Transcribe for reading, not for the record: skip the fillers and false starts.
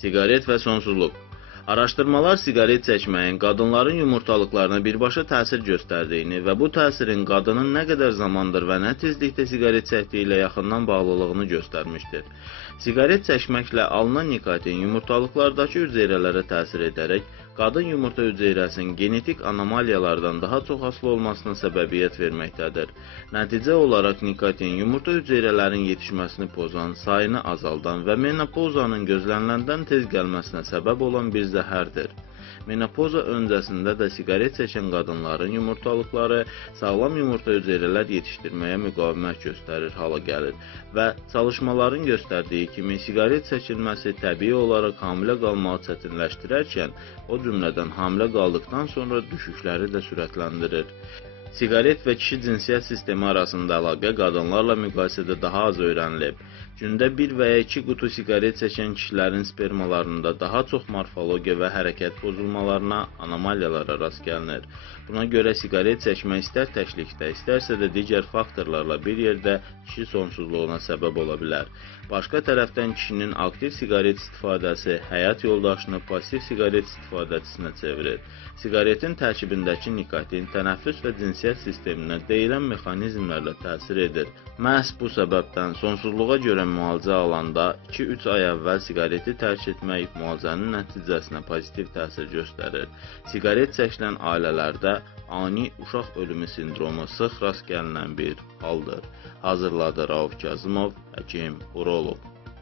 Siqaret və sonsuzluq. Araşdırmalar siqaret çəkməyin qadınların yumurtalıqlarına birbaşa təsir göstərdiyini və bu təsirin qadının nə qədər zamandır və nə tezlikdə siqaret çəkdiyi ilə yaxından bağlılığını göstərmişdir. Siqaret çəkməklə alınan nikotin yumurtalıqlardakı hüceyrələrə təsir edərək, qadın yumurta hüceyrəsinin genetik anomaliyalardan daha çox asılı olmasına səbəbiyyət verməkdədir. Nəticə olaraq nikotin yumurta hüceyrələrin yetişməsini pozan, sayını azaldan və menopozanın gözləniləndən tez gəlməsinə səbəb olan bir zəhərdir. Menopoza öncəsində də siqaret çəkən qadınların yumurtalıqları sağlam yumurta hüceyrələr yetişdirməyə müqavimət göstərir hala gəlir və çalışmaların göstərdiyi kimi siqaret çəkilməsi təbii olaraq hamilə qalmağı çətinləşdirərkən, o cümlədən hamilə qaldıqdan sonra düşüşləri də sürətləndirir. Siqaret və kişi cinsiyyət sistemi arasında əlaqə qadınlarla müqayisədə daha az öyrənilib. Gündə 1 və ya 2 qutu siqaret çəkən kişilərin spermalarında daha çox morfologiya və hərəkət pozulmalarına, anomaliyalara rast gəlinir. Buna görə siqaret çəkmək istər təklikdə, istərsə də digər faktorlarla bir yerdə kişi sonsuzluğuna səbəb ola bilər. Başqa tərəfdən kişinin aktiv siqaret istifadəsi həyat yoldaşını passiv siqaret istifadəçisinə çevirir. Siqaretin tərkibindəki nikotin tənəffüs və cinsiyyət sisteminə deyilən mexanizmlərlə təsir edir. Məhz bu səbəbdən sonsuzluğa görə müalicə alanda 2-3 ay əvvəl siqareti tərk etmək müalicənin nəticəsinə pozitiv təsir göstərir. Siqaret çəkilən ailələrdə ani uşaq ölümü sindromu sıx rast gəlinən bir haldır. Hazırladı Rauf Kazımov, həkim, uroloq.